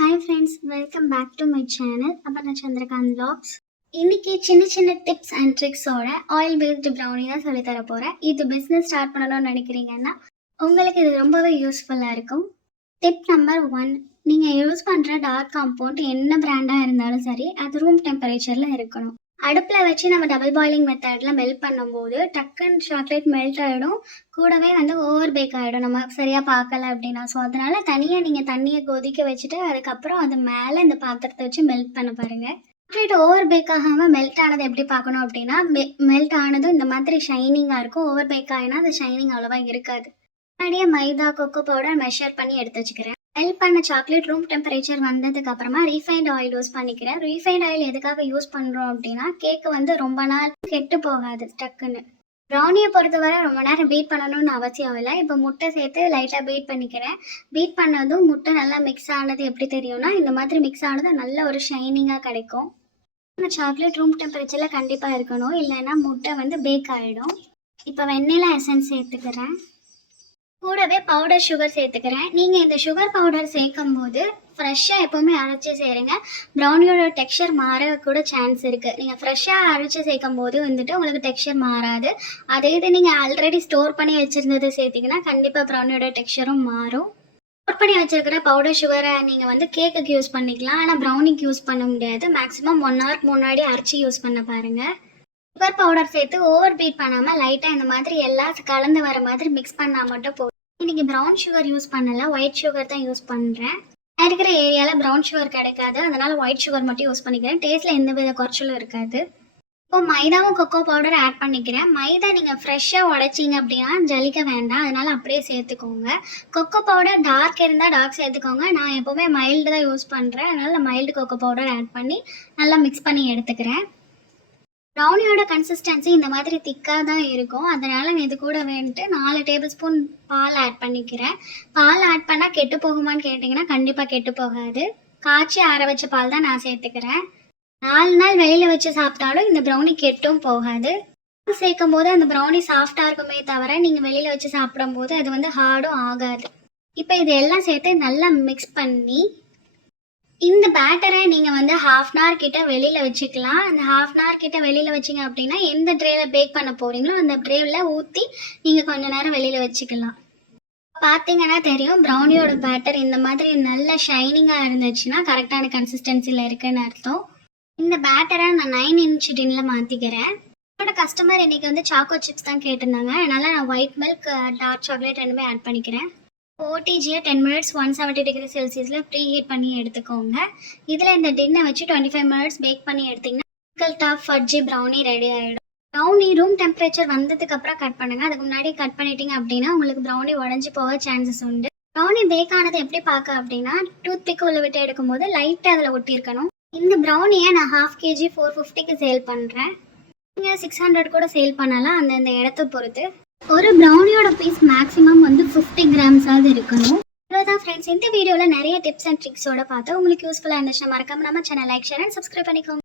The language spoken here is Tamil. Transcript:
Hi friends, welcome back to my channel Aparna Chandrakant Vlogs. இன்னைக்கு சின்ன டிப்ஸ் அண்ட் ட்ரிக்ஸோட ஆயில் பேஸ்டு ப்ரௌனி தான் சொல்லி தர போகிறேன். இது பிஸ்னஸ் ஸ்டார்ட் பண்ணணும்னு நினைக்கிறீங்கன்னா உங்களுக்கு இது ரொம்பவே யூஸ்ஃபுல்லாக இருக்கும். டிப் நம்பர் 1, நீங்கள் யூஸ் பண்ணுற டார்க் காம்பவுண்ட் என்ன பிராண்டாக இருந்தாலும் சரி அது ரூம் டெம்பரேச்சரில் இருக்கணும். அடுப்பில் வச்சு நம்ம டபுள் பாயிலிங் மெத்தடில் மெல்ட் பண்ணும்போது டக்குன்னு சாக்லேட் மெல்ட் ஆகிடும், கூடவே ஓவர் பேக் ஆகிடும் நம்ம சரியாக பார்க்கல அப்படின்னா. ஸோ அதனால் தனியாக நீங்கள் தண்ணியை கொதிக்க வச்சுட்டு அதுக்கப்புறம் அது மேலே இந்த பாத்திரத்தை வச்சு மெல்ட் பண்ண பாருங்கள். சாக்லேட் ஓவர் பேக் ஆகாமல் மெல்ட் ஆனது எப்படி பார்க்கணும் அப்படின்னா, மெல்ட் ஆனதும் இந்த மாதிரி ஷைனிங்காக இருக்கும். ஓவர் பேக் ஆகினா அது ஷைனிங் அவ்வளோவா இருக்காது. முன்னாடியே மைதா கொக்கோ பவுடர் மெஷர் பண்ணி எடுத்து வச்சுக்கிறேன். மெல்ட் பண்ண சாக்லேட் ரூம் டெம்பரேச்சர் வந்ததுக்கு அப்புறமா ரீஃபைண்ட் ஆயில் யூஸ் பண்ணிக்கிறேன். ரீஃபைண்ட் ஆயில் எதுக்காக யூஸ் பண்ணுறோம் அப்படின்னா, கேக்கு ரொம்ப நாள் கெட்டு போகாது டக்குன்னு. ப்ரௌனியை பொறுத்தவரை ரொம்ப நேரம் பீட் பண்ணணும்னு அவசியம் இல்லை. இப்போ முட்டை சேர்த்து லைட்டாக பீட் பண்ணிக்கிறேன். பீட் பண்ணதும் முட்டை நல்லா மிக்ஸ் ஆனது எப்படி தெரியும்னா, இந்த மாதிரி மிக்ஸ் ஆனது நல்ல ஒரு ஷைனிங்காக கிடைக்கும். சாக்லேட் ரூம் டெம்பரேச்சரில் கண்டிப்பாக இருக்கணும், இல்லைன்னா முட்டை பேக் ஆகிடும். இப்போ வெண்ணிலா எசன்ஸ் சேர்த்துக்கிறேன். கூடவே பவுடர் சுகர் சேர்த்துக்கிறேன். நீங்கள் இந்த சுகர் பவுடர் சேர்க்கும் போது ஃப்ரெஷ்ஷாக எப்போவுமே அரைச்சி சேருங்க. ப்ரௌனியோட டெக்ஸ்சர் மாற கூட சான்ஸ் இருக்குது. நீங்கள் ஃப்ரெஷ்ஷாக அரைச்சி சேர்க்கும் போது உங்களுக்கு டெக்ஸ்சர் மாறாது. அதே இது நீங்கள் ஆல்ரெடி ஸ்டோர் பண்ணி வச்சுருந்தது சேர்த்திங்கன்னா கண்டிப்பாக ப்ரௌனியோட டெக்ஸ்சரும் மாறும். ஸ்டோர் பண்ணி வச்சுருக்கிற பவுடர் சுகரை நீங்கள் கேக்குக்கு யூஸ் பண்ணிக்கலாம், ஆனால் ப்ரௌனிக்கு யூஸ் பண்ண முடியாது. மேக்ஸிமம் 1 hour முன்னாடி அரைச்சி யூஸ் பண்ண பாருங்கள். சுகர் பவுடர் சேர்த்து ஓவர் பீட் பண்ணாமல் லைட்டாக இந்த மாதிரி எல்லாம் கலந்து வர மாதிரி மிக்ஸ் பண்ணால் மட்டும் போதும். இன்றைக்கி ப்ரௌன் சுகர் யூஸ் பண்ணலை, ஒயிட் சுகர் தான் யூஸ் பண்ணுறேன். நான் இருக்கிற ஏரியாவில் ப்ரௌன் சுகர் கிடைக்காது, அதனால் ஒயிட் சுகர் மட்டும் யூஸ் பண்ணிக்கிறேன். டேஸ்ட்டில் எந்த வித குறைச்சலும் இருக்காது. இப்போ மைதாவும் கொக்கோ பவுடர் ஆட் பண்ணிக்கிறேன். மைதா நீங்கள் ஃப்ரெஷ்ஷாக உடைச்சிங்க அப்படின்னா ஜலிக்க வேண்டாம், அதனால் அப்படியே சேர்த்துக்கோங்க. கொக்கோ பவுடர் டார்க் இருந்தால் டார்க் சேர்த்துக்கோங்க. நான் எப்போவுமே மைல்டு தான் யூஸ் பண்ணுறேன், அதனால் நான் மைல்டு கொக்கோ பவுடர் ஆட் பண்ணி நல்லா மிக்ஸ் பண்ணி எடுத்துக்கிறேன். ப்ரௌனியோட கன்சிஸ்டன்சி இந்த மாதிரி திக்காக தான் இருக்கும், அதனால் நான் இது கூட 4 டேபிள் ஸ்பூன் பால் ஆட் பண்ணிக்கிறேன். பால் ஆட் பண்ணால் கெட்டு போகுமான்னு கேட்டிங்கன்னா கண்டிப்பாக கெட்டு போகாது. காய்ச்சி ஆற வச்ச பால் தான் நான் சேர்த்துக்கிறேன். 4 நாள் வெளியில் வச்சு சாப்பிட்டாலும் இந்த ப்ரௌனி கெட்டும் போகாது. சேர்க்கும் போது அந்த ப்ரௌனி சாஃப்டாக இருக்குமே தவிர நீங்கள் வெளியில் வச்சு சாப்பிடும்போது அது ஹார்டும் ஆகாது. இப்போ இது எல்லாம் சேர்த்து நல்லா மிக்ஸ் பண்ணி இந்த பேட்டரை நீங்கள் 1/2 hour கிட்ட வெளியில் வச்சுக்கலாம். அந்த 1/2 hour கிட்ட வெளியில் வச்சிங்க அப்படின்னா எந்த ட்ரேவில் பேக் பண்ண போகிறீங்களோ அந்த ட்ரேவில் ஊற்றி நீங்கள் கொஞ்ச நேரம் வெளியில் வச்சுக்கலாம். பார்த்தீங்கன்னா தெரியும், ப்ரௌனியோட பேட்டர் இந்த மாதிரி நல்ல ஷைனிங்காக இருந்துச்சுன்னா கரெக்டான கன்சிஸ்டன்சியில் இருக்குன்னு அர்த்தம். இந்த பேட்டரை நான் 9 inch டின்னில் மாற்றிக்கிறேன். என்னோட கஸ்டமர் இன்றைக்கி சாக்கோ சிப்ஸ் தான் கேட்டிருந்தாங்க, அதனால் நான் ஒயிட் மில்க் டார்க் சாக்லேட் ரெண்டுமே ஆட் பண்ணிக்கிறேன். ஓடிஜியை 10 minutes 170 degree Celsius preheat பண்ணி எடுத்துக்கோங்க. இதில் இந்த டின்னை வச்சு 25 minutes பேக் பண்ணி எடுத்திங்கன்னா டாப் ஃபட்ஜி ப்ரௌனி ரெடி ஆகிடும். ப்ரௌனி ரூம் டெம்பரேச்சர் வந்ததுக்கப்புறம் கட் பண்ணுங்கள். அதுக்கு முன்னாடி கட் பண்ணிட்டீங்க அப்படின்னா உங்களுக்கு ப்ரௌனி உடஞ்சி போக சான்சஸ் உண்டு. ப்ரௌனி பேக் ஆனது எப்படி பார்க்க அப்படின்னா, டூத் பிக் உள்ள விட்டு எடுக்கும்போது லைட்டாக அதில் ஒட்டியிருக்கணும். இந்த ப்ரௌனியை நான் 1/2 kg 450க்கு சேல் பண்ணுறேன். நீங்கள் 600 கூட சேல் பண்ணலாம், அந்தந்த இடத்த பொறுத்து. ஒரு ப்ரௌனியோட பீஸ் மேக்ஸிமம் 50 grams இருக்கணும். இவ்வளோதான் ஃப்ரெண்ட்ஸ். இந்த வீடியோவில் நிறைய டிப்ஸ் அண்ட் ட்ரிக்ஸோட பார்த்தா உங்களுக்கு யூஸ்ஃபுல்லாக இருந்துச்சுன்னா மறக்காம நம்ம channel like, share and subscribe பண்ணிக்கோங்க.